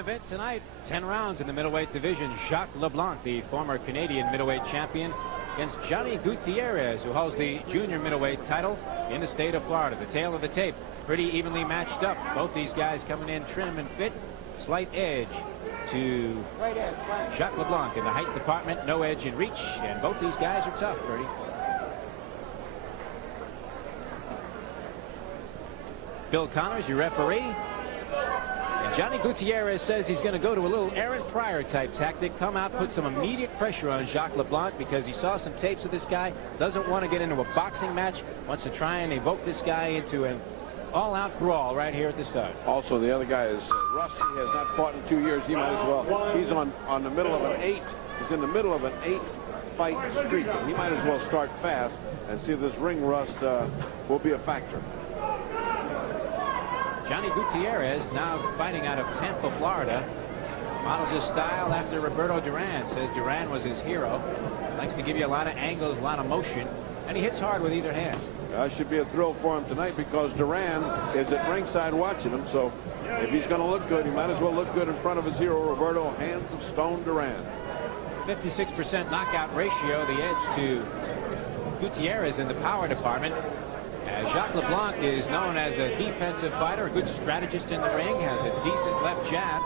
event tonight, 10 rounds in the middleweight division. Jacques LeBlanc, the former Canadian middleweight champion, against Johnny Gutierrez, who holds the junior middleweight title in the state of Florida. The tail of the tape, pretty evenly matched up. Both these guys coming in trim and fit. Slight edge to Jacques LeBlanc in the height department, no edge in reach, and both these guys are tough, Bertie. Bill Connors, your referee. And Johnny Gutierrez says he's going to go to a little Aaron Pryor type tactic. Come out, put some immediate pressure on Jacques LeBlanc because he saw some tapes of this guy. Doesn't want to get into a boxing match. Wants to try and evoke this guy into an all-out brawl right here at the start. Also, the other guy is Russ. He has not fought in 2 years. He might as well. He's on the middle of an 8. He's in the middle of an 8-fight streak. And he might as well start fast and see if this ring rust will be a factor. Johnny Gutierrez, now fighting out of Tampa, Florida, models his style after Roberto Duran. Says Duran was his hero. Likes to give you a lot of angles, a lot of motion, and he hits hard with either hand. That should be a thrill for him tonight because Duran is at ringside watching him. So if he's going to look good, he might as well look good in front of his hero, Roberto Hands of Stone Duran. 56% knockout ratio, the edge to Gutierrez in the power department. Jacques LeBlanc is known as a defensive fighter, a good strategist in the ring, has a decent left jab,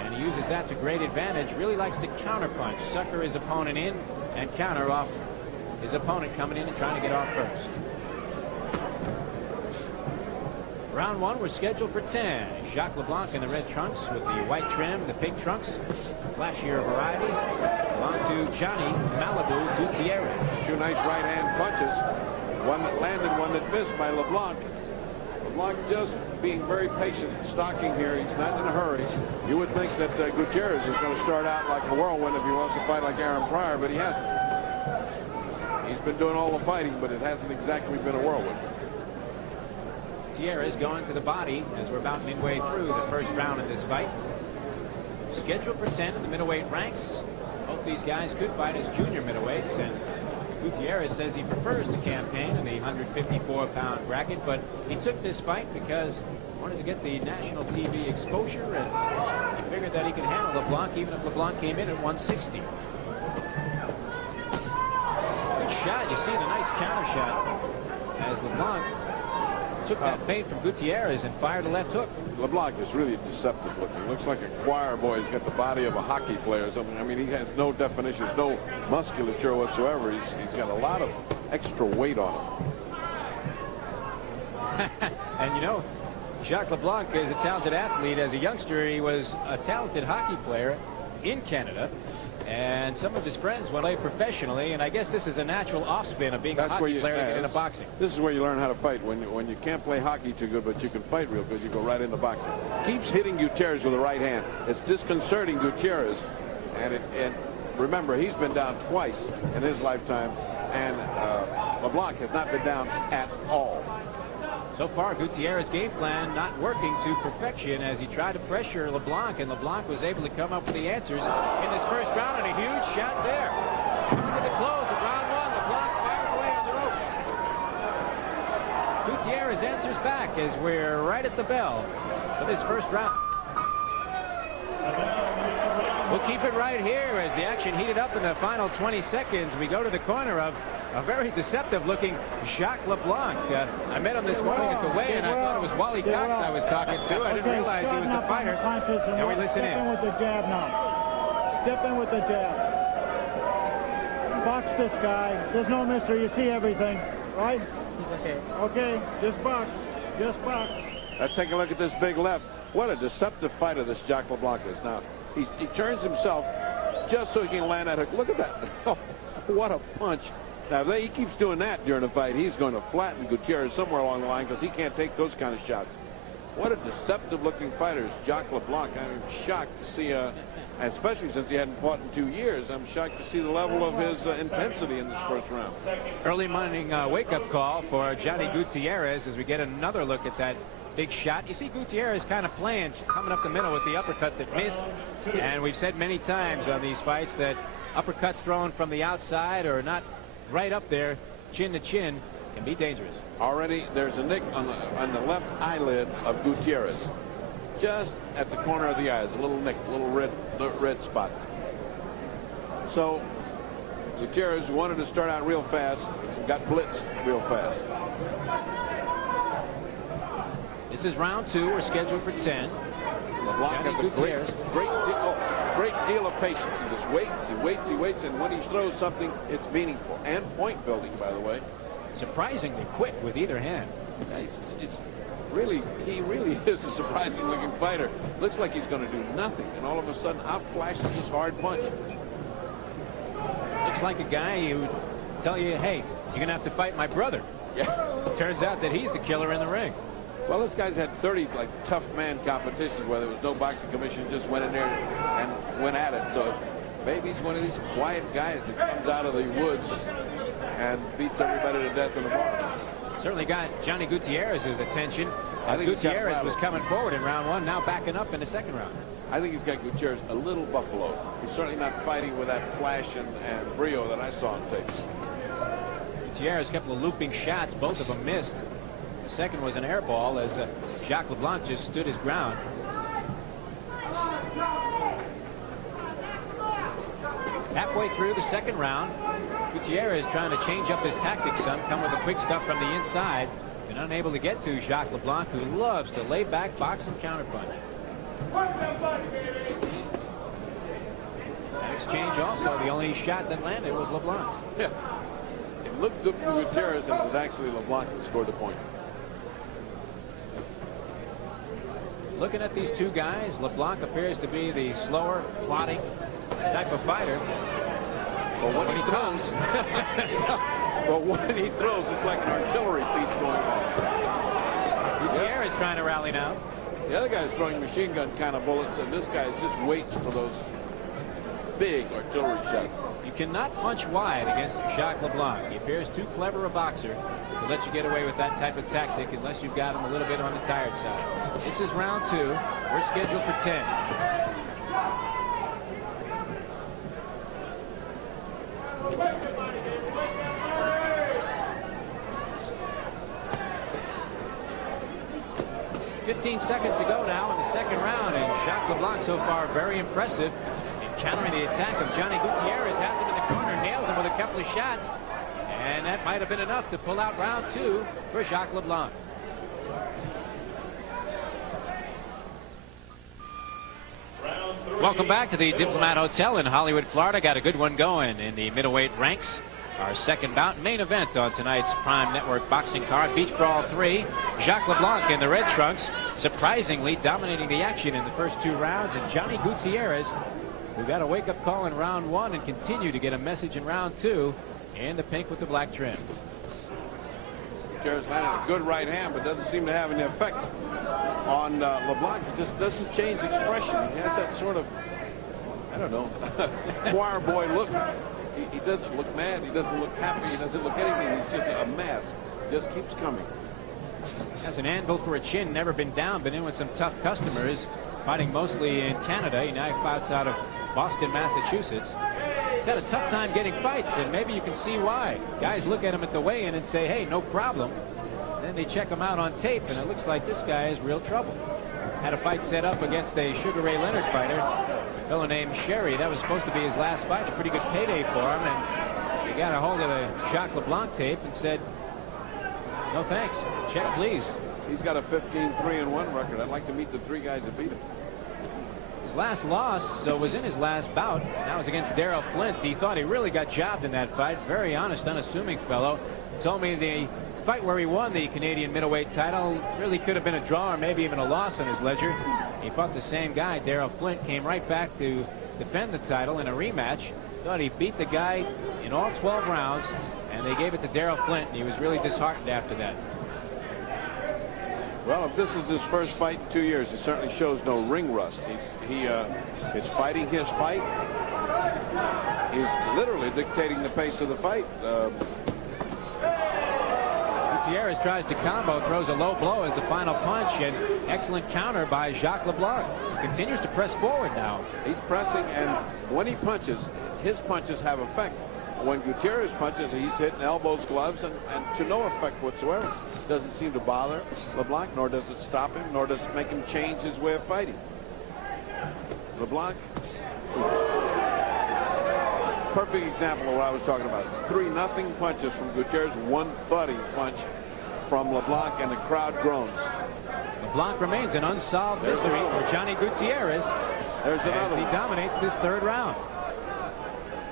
and he uses that to great advantage. Really likes to counterpunch, sucker his opponent in, and counter off his opponent coming in and trying to get off first. Round one, we're scheduled for 10. Jacques LeBlanc in the red trunks with the white trim, the pink trunks, flashier variety. On to Johnny Malibu Gutierrez. Two nice right-hand punches. One that landed, one that missed by LeBlanc. LeBlanc just being very patient, stalking here. He's not in a hurry. You would think that Gutierrez is going to start out like a whirlwind if he wants to fight like Aaron Pryor, but he hasn't. He's been doing all the fighting, but it hasn't exactly been a whirlwind. Gutierrez going to the body as we're about midway through the first round of this fight. Scheduled for 10 in the middleweight ranks. Both these guys could fight as junior middleweights, and Gutierrez says he prefers to campaign in the 154-pound bracket, but he took this fight because he wanted to get the national TV exposure, and he figured that he could handle LeBlanc even if LeBlanc came in at 160. Good shot. You see the nice counter shot as LeBlanc took that feint from Gutierrez and fired a left hook. LeBlanc is really deceptive looking. Looks like a choir boy. He's got the body of a hockey player or something. I mean, he has no definitions, no musculature whatsoever. He's got a lot of extra weight on him. And you know, Jacques LeBlanc is a talented athlete. As a youngster, he was a talented hockey player in Canada. And some of his friends went away professionally, and I guess this is a natural offspin of being a hockey player to get into boxing. This is where you learn how to fight. When you can't play hockey too good, but you can fight real good, you go right into boxing. Keeps hitting Gutierrez with the right hand. It's disconcerting Gutierrez, and remember, he's been down twice in his lifetime, and LeBlanc has not been down at all. So far, Gutierrez's game plan not working to perfection as he tried to pressure LeBlanc, and LeBlanc was able to come up with the answers in this first round, and a huge shot there. Coming to the close of round one, LeBlanc fired away on the ropes. Gutierrez answers back as we're right at the bell for this first round. We'll keep it right here as the action heated up in the final 20 seconds. We go to the corner of a very deceptive-looking Jacques LeBlanc. I met him this morning at the weigh-in. I thought it was Wally Cox I was talking to. I didn't realize he was the fighter. And we listen in. Step in with the jab now. Step in with the jab. Box this guy. There's no mystery. You see everything, right? Okay. Okay. Just box. Just box. Let's take a look at this big left. What a deceptive fighter this Jacques LeBlanc is. Now, he turns himself just so he can land that hook. Look at that. Oh, what a punch. Now, if he keeps doing that during the fight, he's going to flatten Gutierrez somewhere along the line because he can't take those kind of shots. What a deceptive-looking fighter is Jacques LeBlanc. I'm shocked to see, and especially since he hadn't fought in 2 years, I'm shocked to see the level of his intensity in this first round. Early morning wake-up call for Johnny Gutierrez as we get another look at that big shot. You see Gutierrez kind of playing, coming up the middle with the uppercut that missed. And we've said many times on these fights that uppercuts thrown from the outside or not right up there, chin to chin, can be dangerous. Already there's a nick on the left eyelid of Gutierrez. just at the corner of the eyes, a little nick, a little red spot. So Gutierrez wanted to start out real fast, got blitzed real fast. This is round 2. We're scheduled for 10. LeBlanc has a great deal of patience. He just waits, and when he throws something, it's meaningful and point building, by the way. Surprisingly quick with either hand. He really is a surprising looking fighter. Looks like he's going to do nothing, and all of a sudden out flashes his hard punch. Looks like a guy who would tell you, hey, you're going to have to fight my brother. Yeah. Turns out that he's the killer in the ring. Well, this guy's had 30 like tough man competitions where there was no boxing commission, just went in there and went at it. So maybe he's one of these quiet guys that comes out of the woods and beats everybody to death in the bar. Certainly got Johnny Gutierrez's attention as think he's got Gutierrez was rattled. coming forward in round 1, now backing up in the second round. I think he's got Gutierrez a little buffalo. He's certainly not fighting with that flash and brio that I saw on tape. Gutierrez, a couple of looping shots, both of them missed. The second was an air ball as Jacques LeBlanc just stood his ground. Halfway through the second round, Gutierrez trying to change up his tactics some, come with the quick stuff from the inside. Been unable to get to Jacques LeBlanc, who loves to lay back, box, and counterpunch. That exchange also, the only shot that landed was LeBlanc's. Yeah. It looked good for Gutierrez, and it was actually LeBlanc that scored the point. Looking at these two guys, LeBlanc appears to be the slower, plodding type of fighter. But when he throws, but when he throws, it's like an artillery piece going on. Gutierrez trying to rally now. The other guy's throwing machine gun kind of bullets, and this guy just waits for those big artillery shots. You cannot punch wide against Jacques LeBlanc. He appears too clever a boxer to let you get away with that type of tactic unless you've got him a little bit on the tired side. This is round 2. We're scheduled for 10. Seconds to go now in the second round, and Jacques LeBlanc so far very impressive in countering the attack of Johnny Gutierrez. Has him in the corner, nails him with a couple of shots, and that might have been enough to pull out round 2 for Jacques LeBlanc. Welcome back to the Diplomat Hotel in Hollywood, Florida. Got a good one going in the middleweight ranks. Our second bout, main event on tonight's Prime Network boxing card, Beach Brawl 3. Jacques LeBlanc in the red trunks, surprisingly dominating the action in the first 2 rounds. And Johnny Gutierrez, who got a wake-up call in round 1 and continue to get a message in round 2, in the pink with the black trim. Gutierrez landed a good right hand, but doesn't seem to have any effect on LeBlanc. He just doesn't change expression. He has that sort of, I don't know, choir boy look. He doesn't look mad. He doesn't look happy. He doesn't look anything. He's just a mask. Just keeps coming. Has an anvil for a chin, never been down, been in with some tough customers, fighting mostly in Canada. He now fights out of Boston, Massachusetts. He's had a tough time getting fights, and maybe you can see why. Guys look at him at the weigh-in and say, hey, no problem. Then they check him out on tape, and it looks like this guy is real trouble. Had a fight set up against a Sugar Ray Leonard fighter, a fellow named Sherry. That was supposed to be his last fight, a pretty good payday for him, and he got a hold of the Jacques LeBlanc tape and said, no thanks, check please. He's got a 15-3-1 record. I'd like to meet the 3 guys that beat him. His last loss was in his last bout. That was against Darrell Flint. He thought he really got jobbed in that fight. Very honest, unassuming fellow. Told me the fight where he won the Canadian middleweight title really could have been a draw or maybe even a loss on his ledger. He fought the same guy, Darrell Flint, came right back to defend the title in a rematch. Thought he beat the guy in all 12 rounds, and they gave it to Darrell Flint, and he was really disheartened after that. Well, if this is his first fight in 2 years, it certainly shows no ring rust. He's fighting his fight. He's literally dictating the pace of the fight. Gutierrez tries to combo, throws a low blow as the final punch, and excellent counter by Jacques LeBlanc. He continues to press forward now. He's pressing, and when he punches, his punches have effect. when Gutierrez punches, he's hitting elbows, gloves, and to no effect whatsoever. Doesn't seem to bother LeBlanc, nor does it stop him, nor does it make him change his way of fighting. LeBlanc, perfect example of what I was talking about. 3-0 punches from Gutierrez, 1 thudding punch from LeBlanc, and the crowd groans. LeBlanc remains an unsolved mystery for Johnny Gutierrez. There's another as he one. dominates this 3rd round.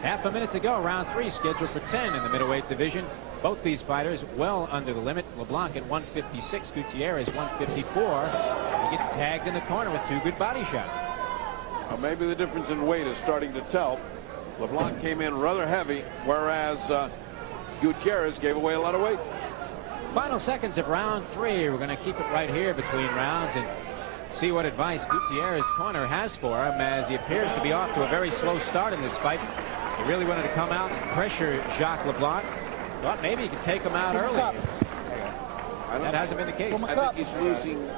Half a minute to go, round 3, scheduled for 10 in the middleweight division. Both these fighters well under the limit. LeBlanc at 156, Gutierrez 154. He gets tagged in the corner with 2 good body shots. Well, maybe the difference in weight is starting to tell. LeBlanc came in rather heavy, whereas Gutierrez gave away a lot of weight. Final seconds of round 3. We're going to keep it right here between rounds and see what advice Gutierrez' corner has for him, as he appears to be off to a very slow start in this fight. He really wanted to come out and pressure Jacques LeBlanc. Thought maybe he could take him out early. That hasn't been the case. I think he's losing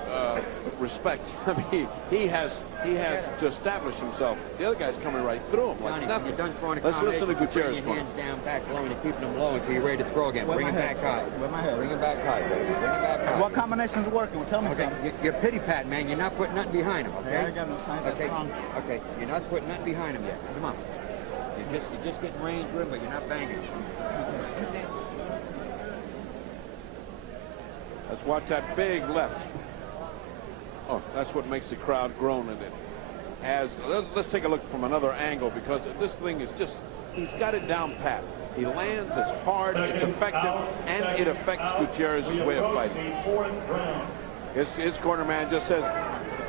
respect. I mean, he has to establish himself. The other guy's coming right through him like nothing. Let's listen to Gutierrez. Bring your hands down, back low, and keeping them low until you're ready to throw again. Bring him back high. Bring him back high, baby. Bring him back high. What combinations are working? Well, tell me Okay, something. you're pity pat, man. You're not putting nothing behind him, okay? I got no signs that's Okay, wrong. okay. You're not putting nothing behind him yet. Come on. You're just getting range with him, but you're not banging. Let's watch that big left. Oh, that's what makes the crowd groan in it. Let's take a look from another angle, because this thing is just, he's got it down pat. He lands, it's hard, it's effective, and it affects Gutierrez's way of fighting. His corner man just says,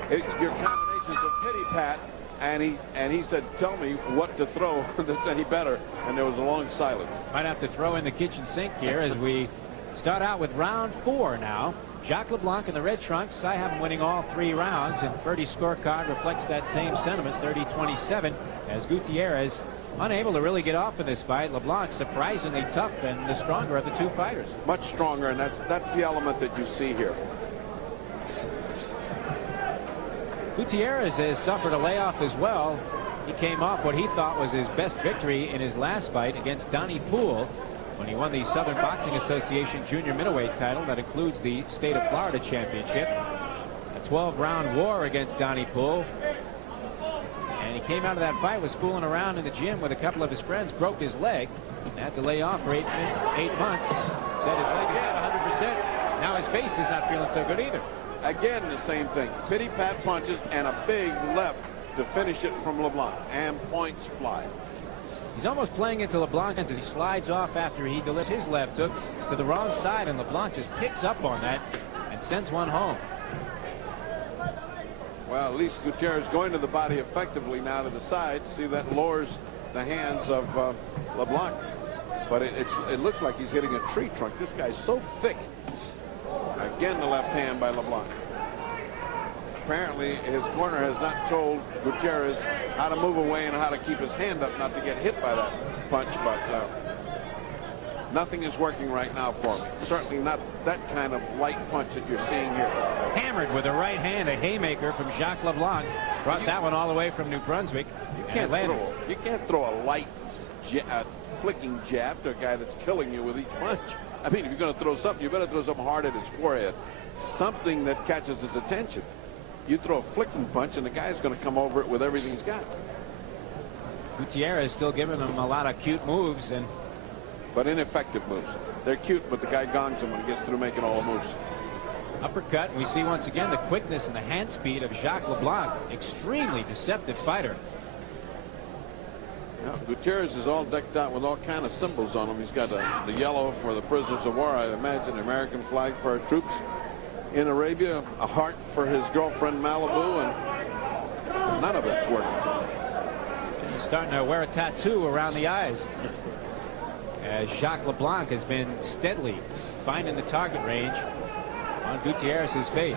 your combinations are pity pat, and he said, tell me what to throw that's any better, and there was a long silence. Might have to throw in the kitchen sink here as we start out with round 4 now. Jacques LeBlanc in the red trunks. I have him winning all 3 rounds, and Ferdy's scorecard reflects that same sentiment, 30-27, as Gutierrez unable to really get off in this fight. LeBlanc surprisingly tough and the stronger of the 2 fighters. Much stronger, and that's the element that you see here. Gutierrez has suffered a layoff as well. He came off what he thought was his best victory in his last fight against Donnie Poole, when he won the Southern Boxing Association junior middleweight title that includes the state of Florida championship. A 12-round war against Donnie Poole. And he came out of that fight, was fooling around in the gym with a couple of his friends, broke his leg, and had to lay off for 8 months. Said his leg is not 100%. Now his face is not feeling so good either. Again, the same thing. Pity pat punches and a big left to finish it from LeBlanc, and points fly. He's almost playing into LeBlanc as he slides off after he delivers his left hook to the wrong side, and LeBlanc just picks up on that and sends one home. Well, at least Gutierrez going to the body effectively now to the side. See, that lowers the hands of LeBlanc. But it looks like he's hitting a tree trunk. This guy's so thick. Again, the left hand by LeBlanc. Apparently, his corner has not told Gutierrez how to move away and how to keep his hand up not to get hit by that punch, but nothing is working right now for him. Certainly not that kind of light punch that you're seeing here. Hammered with the right hand, a haymaker from Jacques LeBlanc. Brought that one all the way from New Brunswick. You can't throw a light flicking jab to a guy that's killing you with each punch. I mean, if you're going to throw something, you better throw something hard at his forehead. Something that catches his attention. You throw a flicking punch, and the guy's going to come over it with everything he's got. Gutierrez still giving him a lot of cute moves, but ineffective moves. They're cute, but the guy gongs them when he gets through making all the moves. Uppercut. We see once again the quickness and the hand speed of Jacques LeBlanc. Extremely deceptive fighter. Now, Gutierrez is all decked out with all kind of symbols on him. He's got the yellow for the prisoners of war, I imagine, the American flag for our troops in Arabia, a heart for his girlfriend Malibu, and none of it's working. He's starting to wear a tattoo around the eyes, as Jacques LeBlanc has been steadily finding the target range on Gutierrez's face.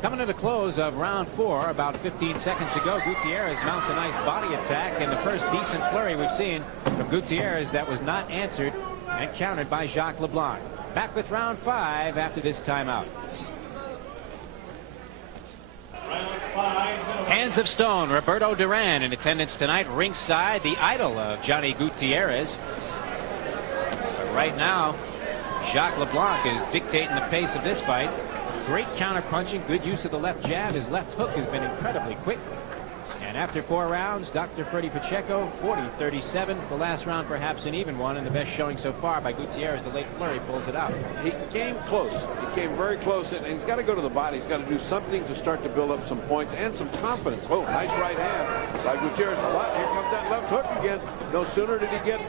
Coming to the close of round 4, about 15 seconds to go. Gutierrez mounts a nice body attack, and the first decent flurry we've seen from Gutierrez that was not answered and countered by Jacques LeBlanc. Back with round 5 after this timeout. Hands of Stone, Roberto Duran in attendance tonight, ringside, the idol of Johnny Gutierrez. Right now, Jacques LeBlanc is dictating the pace of this fight. Great counter punching, good use of the left jab. His left hook has been incredibly quick. And after 4 rounds, Dr. Freddie Pacheco, 40-37. The last round perhaps an even one, and the best showing so far by Gutierrez. The late flurry pulls it out. He came close. He came very close, and he's got to go to the body. He's got to do something to start to build up some points and some confidence. Oh, nice right hand by Gutierrez. Here comes that left hook again. No sooner did he get...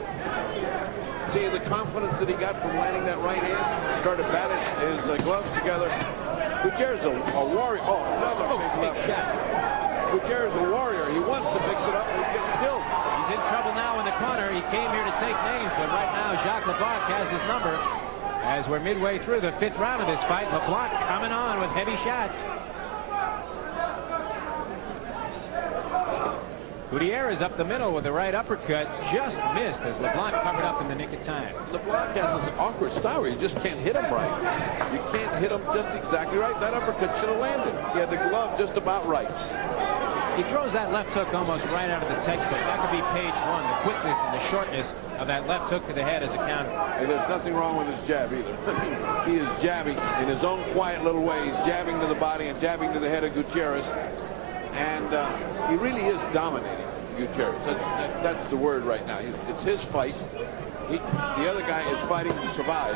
See the confidence that he got from landing that right hand. Started to bat his gloves together. Gutierrez a warrior. Oh, another big left shot. Gutierrez a warrior. He wants to mix it up, and he's getting killed. He's in trouble now in the corner. He came here to take names, but right now Jacques LeBlanc has his number. As we're midway through the 5th round of this fight, LeBlanc coming on with heavy shots. Gutierrez up the middle with the right uppercut, just missed as LeBlanc covered up in the nick of time. LeBlanc has this awkward style where you just can't hit him right. You can't hit him just exactly right. That uppercut should have landed. He had the glove just about right. He throws that left hook almost right out of the textbook. That could be page 1, the quickness and the shortness of that left hook to the head as a counter. Hey, there's nothing wrong with his jab either. He is jabbing in his own quiet little way. He's jabbing to the body and jabbing to the head of Gutierrez. And he really is dominating Gutierrez. That's the word right now. It's his fight. The other guy is fighting to survive.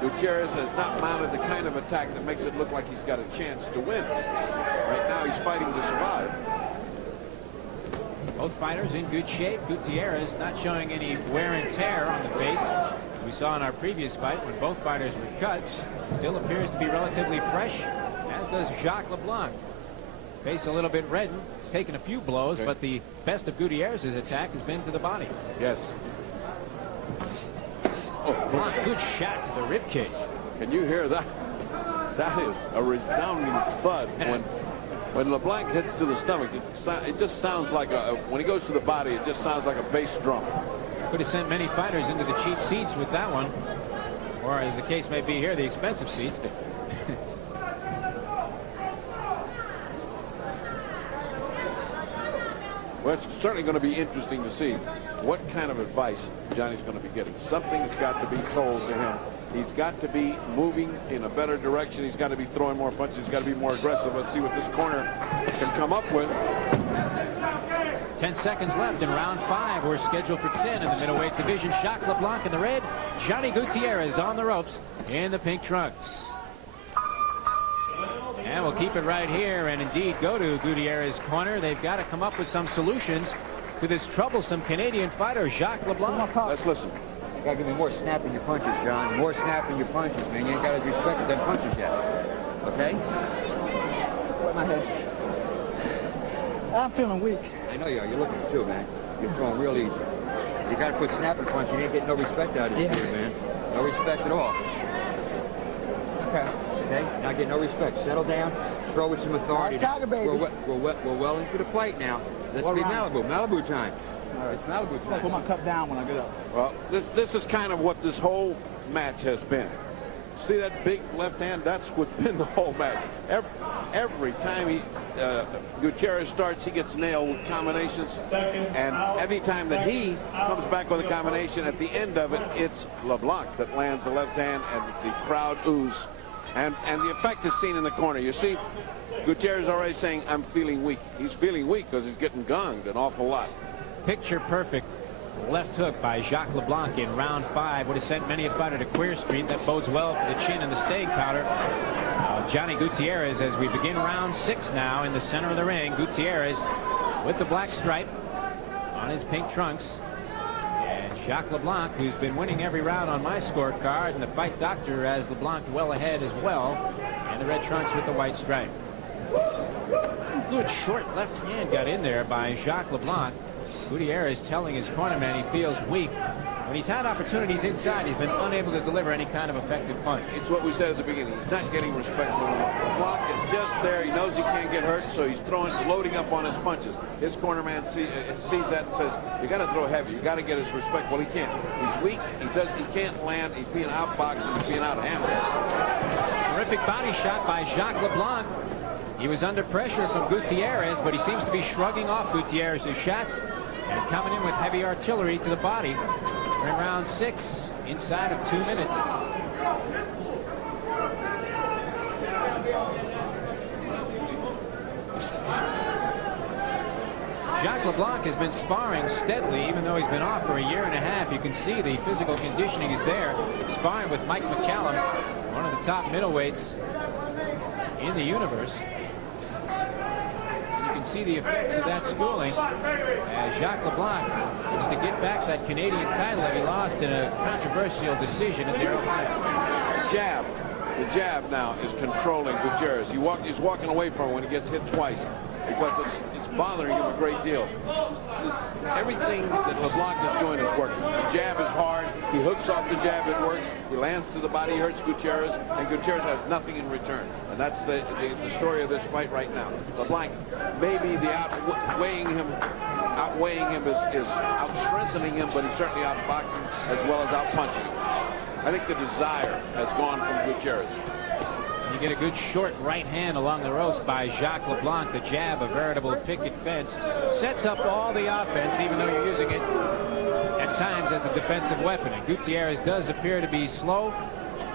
Gutierrez has not mounted the kind of attack that makes it look like he's got a chance to win. Right now he's fighting to survive. Both fighters in good shape. Gutierrez not showing any wear and tear on the face. We saw in our previous fight when both fighters were cut. Still appears to be relatively fresh, as does Jacques LeBlanc. Face a little bit reddened. He's taken a few blows, but the best of Gutierrez's attack has been to the body. Yes. Oh, good shot to the rib cage. Can you hear that? That is a resounding thud when LeBlanc hits to the stomach. It just sounds like when he goes to the body, it just sounds like a bass drum. Could have sent many fighters into the cheap seats with that one, or as the case may be here, the expensive seats. Well, it's certainly going to be interesting to see what kind of advice Johnny's going to be getting. Something's got to be told to him. He's got to be moving in a better direction. He's got to be throwing more punches. He's got to be more aggressive. Let's see what this corner can come up with. 10 seconds left in round 5. We're scheduled for 10 in the middleweight division. Jacques LeBlanc in the red, Johnny Gutierrez on the ropes in the pink trunks. And we'll keep it right here and indeed go to Gutierrez's corner. They've got to come up with some solutions to this troublesome Canadian fighter, Jacques LeBlanc. Let's listen. You gotta give me more snap in your punches, John. More snap in your punches, man. You ain't got to respect them punches yet. Okay? Where my head? I'm feeling weak. I know you are. You're looking too, man. You're throwing real easy. You got to put snap in punch. You ain't getting no respect out of this kid, man. No respect at all. Okay. Okay? Not getting no respect. Settle down. Throw with some authority. Tiger, baby. We're well into the fight now. Let's be Malibu. Malibu time. All right. It's Malibu time. Put my cup down when I get up. Well, this is kind of what this whole match has been. See that big left hand? That's what's been the whole match. Every time Gutierrez starts, he gets nailed with combinations. And every time that he comes back with a combination, at the end of it, it's LeBlanc that lands the left hand, and the crowd oohs. And the effect is seen in the corner. You see, Gutierrez already saying, I'm feeling weak. He's feeling weak because he's getting gonged an awful lot. Picture perfect left hook by Jacques LeBlanc in round 5 would have sent many a fighter to Queer Street. That bodes well for the chin and the staying powder. Johnny Gutierrez, as we begin round 6 now in the center of the ring. Gutierrez with the black stripe on his pink trunks. And Jacques LeBlanc, who's been winning every round on my scorecard, and the fight doctor has LeBlanc well ahead as well. And the red trunks with the white stripe. Good short left hand got in there by Jacques LeBlanc. Gutierrez telling his cornerman he feels weak. When he's had opportunities inside, he's been unable to deliver any kind of effective punch. It's what we said at the beginning. He's not getting respect from him. LeBlanc is just there. He knows he can't get hurt, so he's loading up on his punches. His cornerman sees that and says, you got to throw heavy. You got to get his respect. Well, he can't. He's weak. He can't land. He's being outboxed and he's being out-hammered. Terrific body shot by Jacques LeBlanc. He was under pressure from Gutierrez, but he seems to be shrugging off Gutierrez's shots and coming in with heavy artillery to the body. We're in round 6, inside of 2 minutes. Jacques LeBlanc has been sparring steadily, even though he's been off for a year and a half. You can see the physical conditioning is there. Sparring with Mike McCallum, one of the top middleweights in the universe. And you can see the effects of that schooling as Jacques LeBlanc looks to get back that Canadian title that he lost in a controversial decision in Darrell Lyon. Jab. The jab now is controlling Gutierrez. He's walking away from it when he gets hit twice because it's bothering him a great deal. Everything that LeBlanc is doing is working. The jab is hard. He hooks off the jab. It works. He lands to the body, hurts Gutierrez, and Gutierrez has nothing in return. And that's the story of this fight right now. LeBlanc, maybe the outweighing him is out-strengthening him, but he's certainly outboxing as well as out-punching him. I think the desire has gone from Gutierrez. You get a good short right hand along the ropes by Jacques LeBlanc. The jab, a veritable picket fence, sets up all the offense, even though you're using it at times as a defensive weapon. And Gutierrez does appear to be slow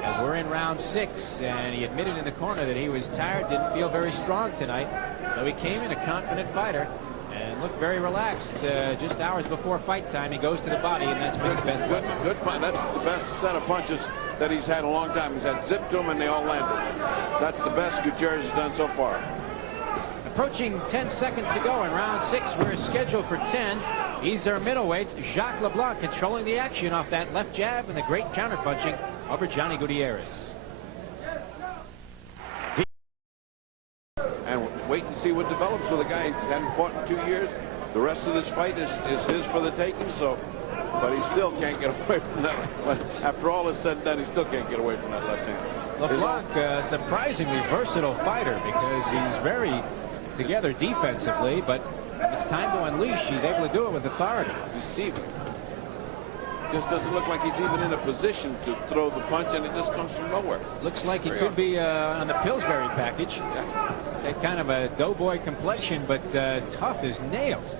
as we're in round 6, and he admitted in the corner that he was tired, didn't feel very strong tonight, though he came in a confident fighter and looked very relaxed. Just hours before fight time, he goes to the body, and that's been his best weapon. Good punch. That's the best set of punches that he's had in a long time. He's had zip to him, and they all landed. That's the best Gutierrez has done so far. Approaching 10 seconds to go in round 6. We're scheduled for 10. These are middleweights. Jacques LeBlanc controlling the action off that left jab and the great counterpunching over Johnny Gutierrez. And wait and see what develops with a guy who hadn't fought in 2 years. The rest of this fight is his for the taking, so, but he still can't get away from that. After all is said and done, he still can't get away from that left hand. LeBlanc, surprisingly versatile fighter because he's very together defensively, but it's time to unleash. He's able to do it with authority. Deceiving. Just doesn't look like he's even in a position to throw the punch, and it just comes from nowhere. Looks like he could be on the Pillsbury package. Yeah. That kind of a doughboy complexion, but tough as nails.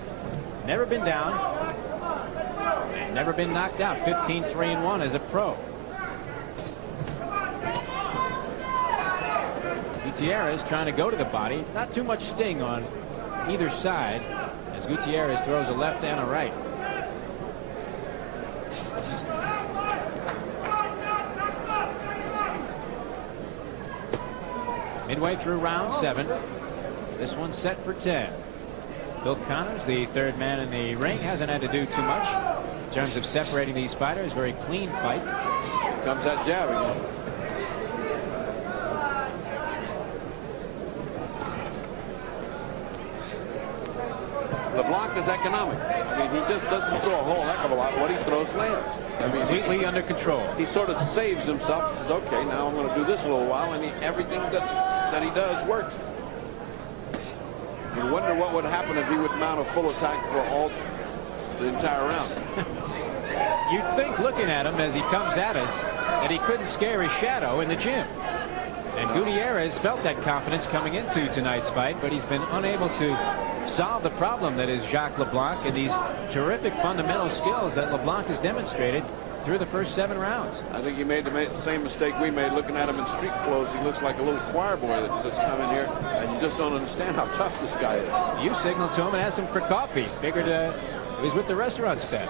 Never been down. And never been knocked out. 15-3-1 as a pro. Gutierrez trying to go to the body. Not too much sting on either side as Gutierrez throws a left and a right. Midway through round 7. This one's set for 10. Bill Connors, the third man in the ring, hasn't had to do too much in terms of separating these fighters. Very clean fight. Comes that jab again. LeBlanc is economic. I mean, he just doesn't throw a whole heck of a lot. What he throws lands. I mean, completely under control. He sort of saves himself. Says, okay, now I'm going to do this a little while, and everything that he does works. You wonder what would happen if he would mount a full attack for all the entire round. You'd think, looking at him as he comes at us, that he couldn't scare his shadow in the gym. And Gutierrez felt that confidence coming into tonight's fight, but he's been unable to solve the problem that is Jacques LeBlanc and these terrific fundamental skills that LeBlanc has demonstrated through the first 7 rounds. I think he made the same mistake we made looking at him in street clothes. He looks like a little choir boy that just come in here, and you just don't understand how tough this guy is. You signaled to him and asked him for coffee. Figured he was with the restaurant staff.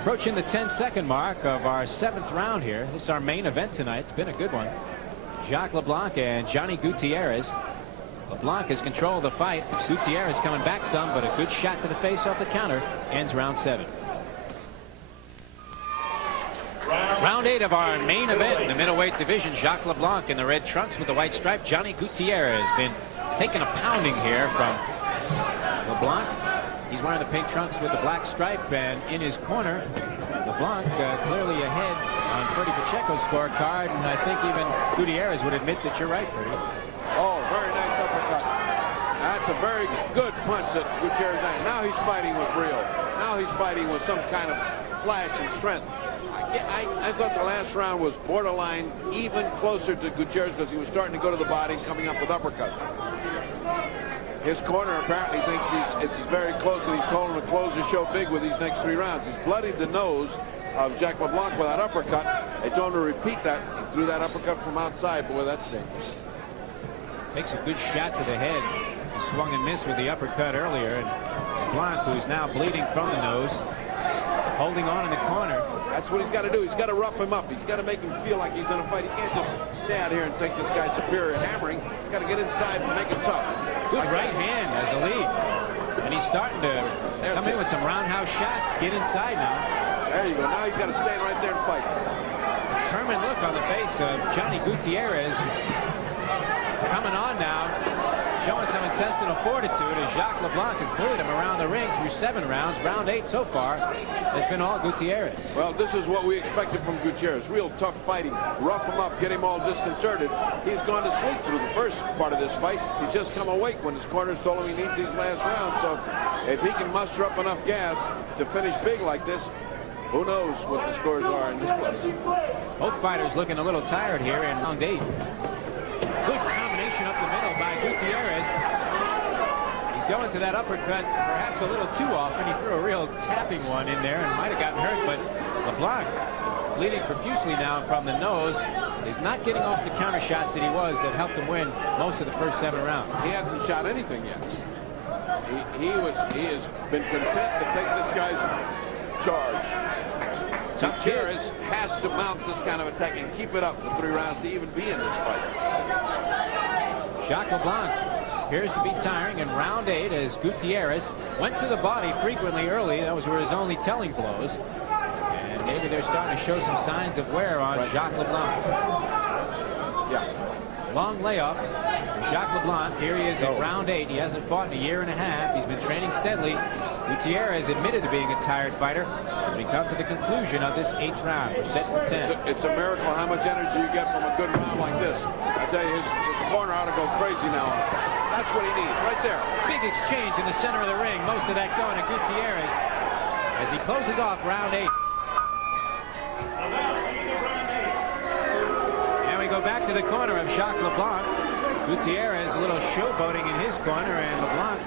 Approaching the 10-second mark of our 7th round here. This is our main event tonight. It's been a good one. Jacques LeBlanc and Johnny Gutierrez. LeBlanc has controlled the fight. Gutierrez coming back some, but a good shot to the face off the counter ends round 7. Round 8 of our main event in the middleweight division. Jacques LeBlanc in the red trunks with the white stripe. Johnny Gutierrez has been taking a pounding here from LeBlanc. He's wearing the pink trunks with the black stripe, and in his corner, LeBlanc clearly ahead on Freddie Pacheco's scorecard, and I think even Gutierrez would admit that you're right, Freddie. Oh, very nice uppercut. That's a very good punch that Gutierrez had. Now he's fighting with real. Now he's fighting with some kind of flash and strength. I thought the last round was borderline even closer to Gutierrez because he was starting to go to the body and coming up with uppercuts. His corner apparently thinks it's very close, and he's told him to close the show big with these next 3 rounds. He's bloodied the nose of Jacques LeBlanc with that uppercut. They told him to repeat that. He threw that uppercut from outside. Boy, that's dangerous. Takes a good shot to the head. He swung and missed with the uppercut earlier. And LeBlanc, who's now bleeding from the nose, holding on in the corner. That's what he's got to do. He's got to rough him up. He's got to make him feel like he's in a fight. He can't just stay out here and take this guy's superior hammering. He's got to get inside and make it tough. Good Like right that. hand as a lead. And he's starting to come in with some roundhouse shots. Get inside now. There you go. Now he's got to stand right there and fight. Determined look on the face of Johnny Gutierrez. Coming on now, showing some intestinal fortitude as Jacques LeBlanc has bullied him around the ring through 7 rounds. Round 8 so far has been all Gutierrez. Well, this is what we expected from Gutierrez. Real tough fighting. Rough him up, get him all disconcerted. He's gone to sleep through the first part of this fight. He's just come awake when his corners told him he needs these last rounds. So if he can muster up enough gas to finish big like this, who knows what the scores are in this place. Both fighters looking a little tired here in round 8. Good combination up the middle by Gutierrez. He's going to that uppercut perhaps a little too often. He threw a real tapping one in there and might have gotten hurt, but LeBlanc, bleeding profusely now from the nose, is not getting off the counter shots that he was that helped him win most of the first 7 rounds. He hasn't shot anything yet. He has been content to take this guy's charge. Gutierrez has to mount this kind of attack and keep it up for 3 rounds to even be in this fight. Jacques LeBlanc appears to be tiring in round 8 as Gutierrez went to the body frequently early. Those were his only telling blows. And maybe they're starting to show some signs of wear on Jacques LeBlanc. Yeah. Long layoff for Jacques LeBlanc. Here he is in round 8. He hasn't fought in a year and a half. He's been training steadily. Gutierrez admitted to being a tired fighter. We come to the conclusion of this 8th round. We're set for 10. It's a miracle how much energy you get from a good round like this. I tell you, his corner ought to go crazy now. That's what he needs, right there. Big exchange in the center of the ring. Most of that going to Gutierrez as he closes off round 8. And we go back to the corner of Jacques LeBlanc. Gutierrez a little showboating in his corner, and LeBlanc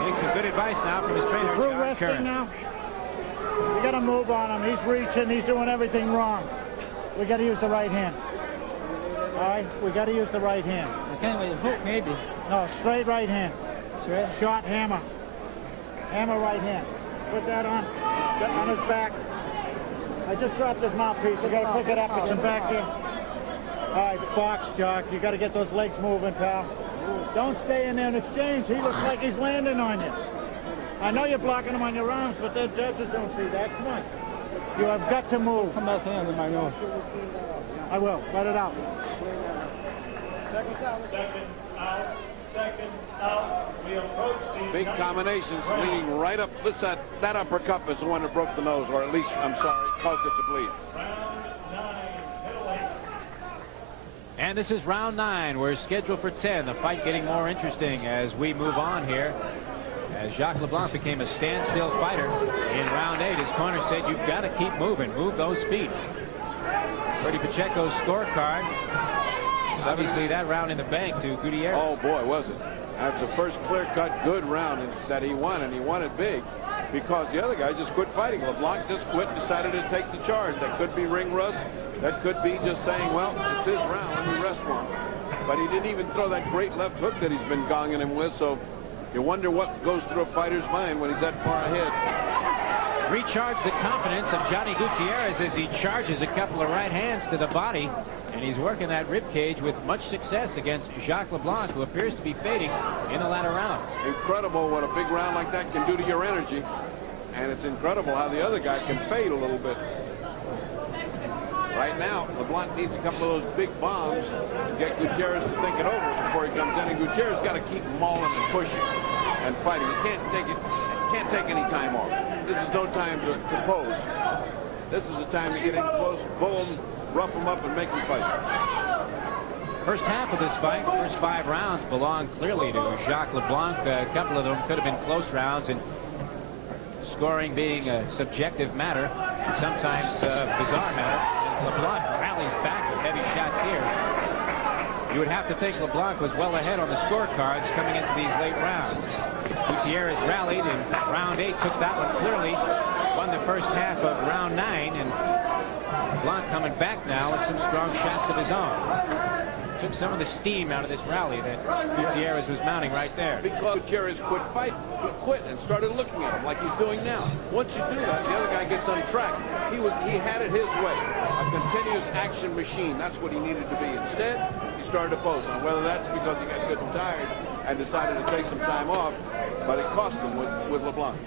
getting some good advice now from his trainer. Through resting now. We got to move on him. He's reaching. He's doing everything wrong. We got to use the right hand. All right, we got to use the right hand. Okay, with a hook maybe. No, straight right hand. Straight. Shot hammer. Hammer right hand. Put that on. Get on his back. I just dropped his mouthpiece. You got to pick it up. It's in back here. All right, box, Jock. You got to get those legs moving, pal. Don't stay in there and exchange. He looks like he's landing on you. I know you're blocking him on your arms, but the judges don't see that. Come on. You have got to move. Come back in with my nose. I will. Let it out. Big combinations leading right up. That uppercut is the one that broke the nose, or at least, I'm sorry, caused it to bleed. And this is round 9. We're scheduled for 10. The fight getting more interesting as we move on here. As Jacques LeBlanc became a standstill fighter in round 8, his corner said, you've got to keep moving. Move those feet. Freddie Pacheco's scorecard. Obviously, that round in the bank to Gutierrez. Oh, boy, was it. That's the first clear-cut good round that he won, and he won it big because the other guy just quit fighting. LeBlanc just quit and decided to take the charge. That could be ring rust. That could be just saying, well, it's his round. Let me rest one. But he didn't even throw that great left hook that he's been gonging him with, so you wonder what goes through a fighter's mind when he's that far ahead. Recharge the confidence of Johnny Gutierrez as he charges a couple of right hands to the body. And he's working that rib cage with much success against Jacques LeBlanc, who appears to be fading in the latter round. Incredible what a big round like that can do to your energy. And it's incredible how the other guy can fade a little bit. Right now, LeBlanc needs a couple of those big bombs to get Gutierrez to think it over before he comes in. And Gutierrez got to keep mauling and pushing and fighting. He can't take any time off. This is no time to pose. This is the time to get in close, boom, rough him up and make him fight. First half of this fight, first 5 rounds belong clearly to Jacques LeBlanc. A couple of them could have been close rounds, and scoring being a subjective matter, and sometimes a bizarre matter. LeBlanc rallies back with heavy shots here. You would have to think LeBlanc was well ahead on the scorecards coming into these late rounds. Gutierrez rallied in round 8, took that one clearly, won the first half of round 9, and LeBlanc coming back now with some strong shots of his own. Took some of the steam out of this rally that Gutierrez was mounting right there. Because Gutierrez quit fighting. He quit and started looking at him like he's doing now. Once you do that, the other guy gets on track. He had it his way. A continuous action machine. That's what he needed to be. Instead, he started to pose. Now, whether that's because he got good and tired and decided to take some time off, but it cost him with LeBlanc.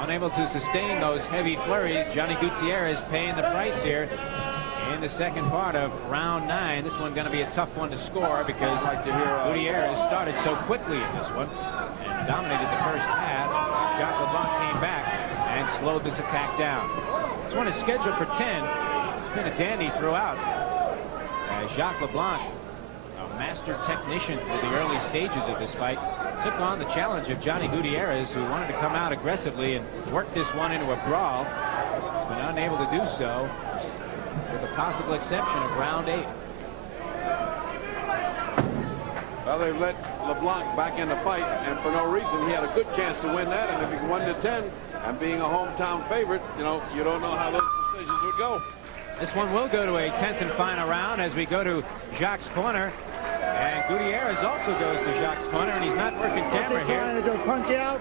Unable to sustain those heavy flurries, Johnny Gutierrez paying the price here in the second part of round 9. This one going to be a tough one to score because Gutierrez started so quickly in this one and dominated the first half. Jacques LeBlanc came back and slowed this attack down. This one is scheduled for 10. It's been a dandy throughout. Jacques LeBlanc, a master technician for the early stages of this fight, took on the challenge of Johnny Gutierrez, who wanted to come out aggressively and work this one into a brawl. He's been unable to do so, with the possible exception of round 8. Well, they've let LeBlanc back in the fight, and for no reason. He had a good chance to win that, and if he won to 10, and being a hometown favorite, you don't know how those decisions would go. This one will go to a 10th and final round as we go to Jacques' corner. And Gutierrez also goes to Jacques' corner, and he's not working camera here. Trying to do punch you out.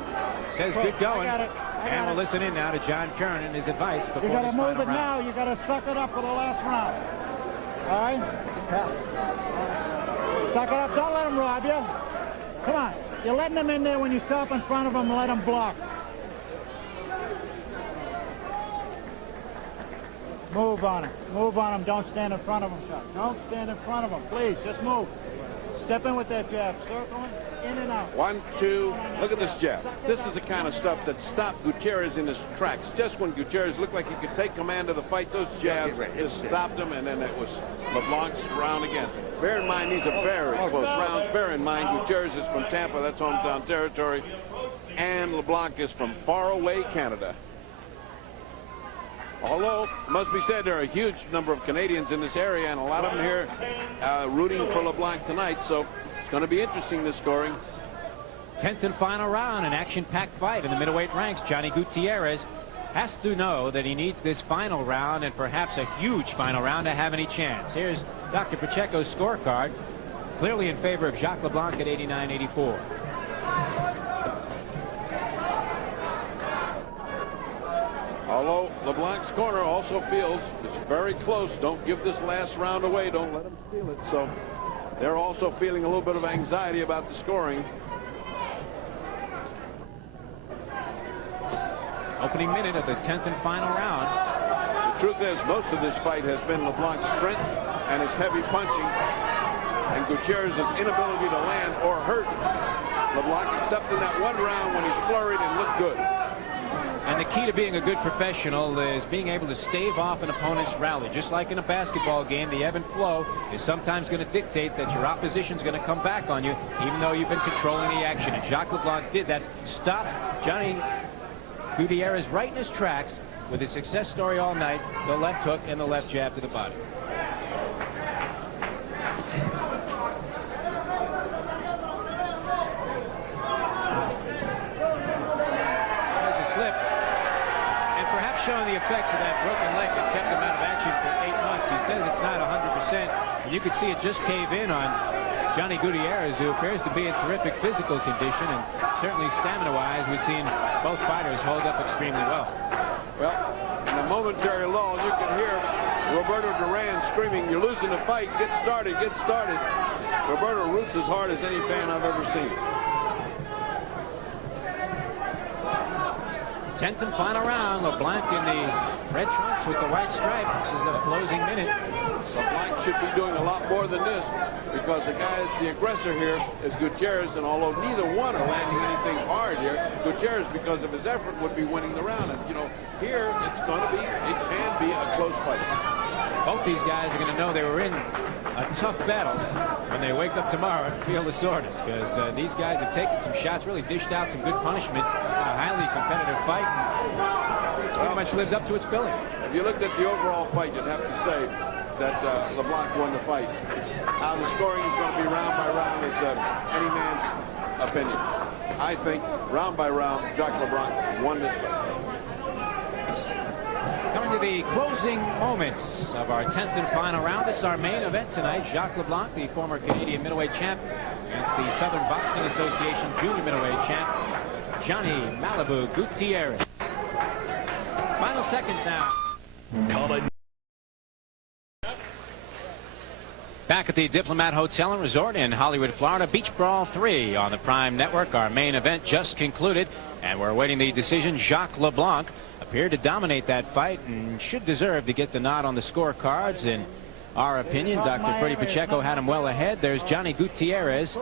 Says good going. I got And we'll it. listen in now to John Kern and his advice before You got to this move final it round. now. You got to suck it up for the last round. All right? Suck it up. Don't let him rob you. Come on. You're letting him in there when you stop in front of him and let him block. Move on him. Move on him. Don't stand in front of him, Chuck. Don't stand in front of him. Please, just move. Step in with that jab. Circling. In and out. 1, 2. Look at this jab. This is the kind of stuff that stopped Gutierrez in his tracks. Just when Gutierrez looked like he could take command of the fight, those jabs just stopped him, and then it was LeBlanc's round again. Bear in mind, these are very close rounds. Bear in mind, Gutierrez is from Tampa. That's hometown territory. And LeBlanc is from far away Canada. Although, it must be said, there are a huge number of Canadians in this area, and a lot of them here rooting for LeBlanc tonight, so it's going to be interesting, this scoring. 10th and final round, an action-packed fight in the middleweight ranks. Johnny Gutierrez has to know that he needs this final round, and perhaps a huge final round, to have any chance. Here's Dr. Pacheco's scorecard, clearly in favor of Jacques LeBlanc at 89-84. Although LeBlanc's corner also feels it's very close. Don't give this last round away. Don't let him steal it. So they're also feeling a little bit of anxiety about the scoring. Opening minute of the 10th and final round. The truth is, most of this fight has been LeBlanc's strength and his heavy punching, and Gutierrez's inability to land or hurt LeBlanc, except in that one round when he flurried and looked good. And the key to being a good professional is being able to stave off an opponent's rally. Just like in a basketball game, the ebb and flow is sometimes going to dictate that your opposition's going to come back on you, even though you've been controlling the action. And Jacques LeBlanc did that. Stopped Johnny Gutierrez right in his tracks with his success story all night, the left hook and the left jab to the body. Showing the effects of that broken leg that kept him out of action for 8 months. He says it's not 100%, and you could see it just cave in on Johnny Gutierrez, who appears to be in terrific physical condition, and certainly stamina-wise, we've seen both fighters hold up extremely well. Well, in a momentary lull, you can hear Roberto Duran screaming, "You're losing the fight. Get started, get started." Roberto roots as hard as any fan I've ever seen. 10th and final round. LeBlanc in the red trunks with the white stripe. This is the closing minute. LeBlanc should be doing a lot more than this, because the guy that's the aggressor here is Gutierrez, and although neither one are landing anything hard here, Gutierrez, because of his effort, would be winning the round. And, here it can be a close fight. Both these guys are going to know they were in a tough battle when they wake up tomorrow and feel the soreness, because these guys have taken some shots, really dished out some good punishment in a highly competitive fight. It's pretty much lived up to its billing. If you looked at the overall fight, you'd have to say that LeBlanc won the fight. How the scoring is going to be round by round is any man's opinion. I think round by round, Jacques LeBlanc won this fight. Coming to the closing moments of our 10th and final round. This is our main event tonight. Jacques LeBlanc, the former Canadian middleweight champ, against the Southern Boxing Association junior middleweight champ, Johnny Malibu Gutierrez. Final seconds now. Back at the Diplomat Hotel and Resort in Hollywood, Florida. Beach Brawl 3 on the Prime Network. Our main event just concluded, and we're awaiting the decision. Jacques LeBlanc appeared to dominate that fight and should deserve to get the nod on the scorecards. In our opinion, Dr. Freddie Pacheco had him well ahead. There's Johnny Gutierrez,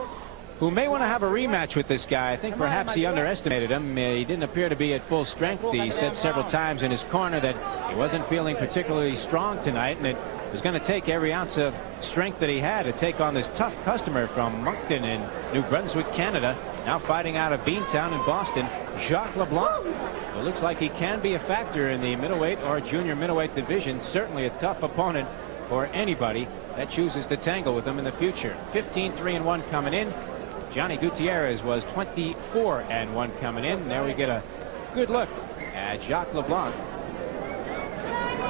who may want to have a rematch with this guy. I think perhaps he underestimated him. He didn't appear to be at full strength. He said several times in his corner that he wasn't feeling particularly strong tonight, and it was going to take every ounce of strength that he had to take on this tough customer from Moncton in New Brunswick, Canada, now fighting out of Beantown in Boston, Jacques LeBlanc. It looks like he can be a factor in the middleweight or junior middleweight division. Certainly a tough opponent for anybody that chooses to tangle with him in the future. 15-3-1 coming in. Johnny Gutierrez was 24-1 coming in. There we get a good look at Jacques LeBlanc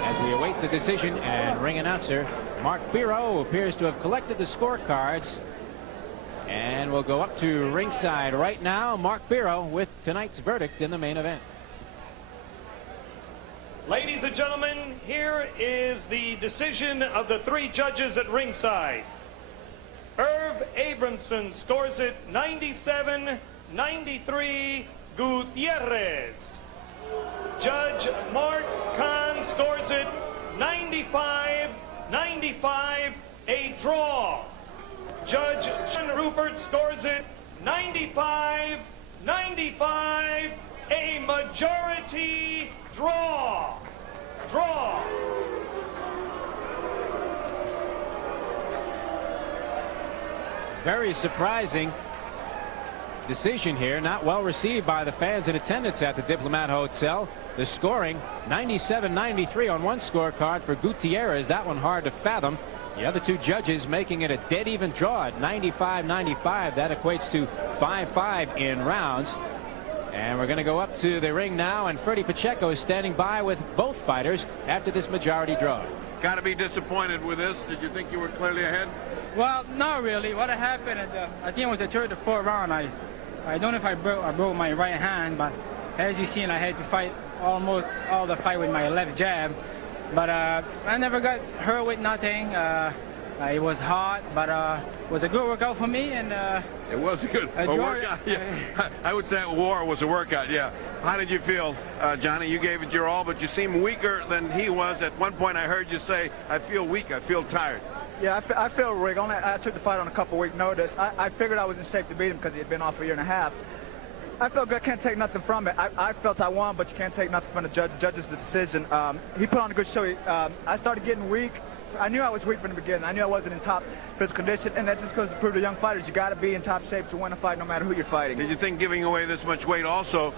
as we await the decision, and ring announcer Mark Biro appears to have collected the scorecards, and we'll go up to ringside right now. Mark Biro with tonight's verdict in the main event. Ladies and gentlemen, here is the decision of the three judges at ringside. Irv Abramson scores it 97-93 Gutierrez. Judge Mark Kahn scores it 95-95, a draw. Judge Sean Rupert scores it 95-95, a majority draw. Very surprising decision here. Not well received by the fans in attendance at the Diplomat Hotel. The scoring 97-93 on one scorecard for Gutierrez. That one hard to fathom. The other two judges making it a dead even draw at 95-95. That equates to 5-5 in rounds. And we're going to go up to the ring now, and Freddie Pacheco is standing by with both fighters after this majority draw. Got to be disappointed with this. Did you think you were clearly ahead? Well, not really. What happened, I think it was the third or fourth round. I don't know if I broke my right hand, but as you seen, I had to fight almost all the fight with my left jab. But I never got hurt with nothing. It was hot, but it was a good workout for me. And it was a good workout. Yeah. I would say war was a workout. Yeah. How did you feel, Johnny? You gave it your all, but you seem weaker than he was. At one point, I heard you say, "I feel weak. I feel tired." Yeah, I feel weak. I took the fight on a couple-week notice. I figured I was in shape to beat him because he had been off for a year and a half. I felt good. I can't take nothing from it. I felt I won, but you can't take nothing from the judge. The judge's decision. He put on a good show. I started getting weak. I knew I was weak from the beginning. I knew I wasn't in top physical condition, and that just goes to prove to young fighters you got to be in top shape to win a fight no matter who you're fighting. Did you think giving away this much weight also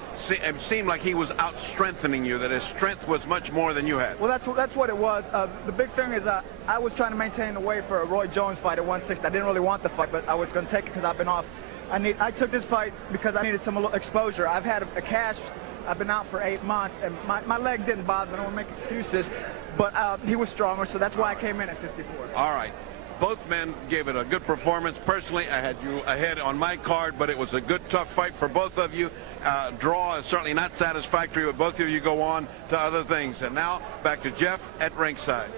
seemed like he was out-strengthening you, that his strength was much more than you had? Well, that's what it was. The big thing is I was trying to maintain the weight for a Roy Jones fight at 160. I didn't really want the fight, but I was going to take it because I've been off. I took this fight because I needed some exposure. I've had a cast. I've been out for 8 months, and my leg didn't bother me. I don't want to make excuses, but he was stronger, so that's why I came in at 54. All right. Both men gave it a good performance. Personally, I had you ahead on my card, but it was a good, tough fight for both of you. Draw is certainly not satisfactory, but both of you go on to other things. And now, back to Jeff at ringside.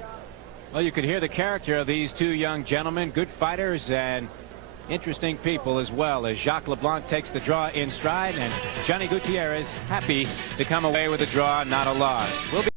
Well, you could hear the character of these two young gentlemen, good fighters and interesting people as well, as Jacques LeBlanc takes the draw in stride, and Johnny Gutierrez happy to come away with a draw, not a loss. We'll be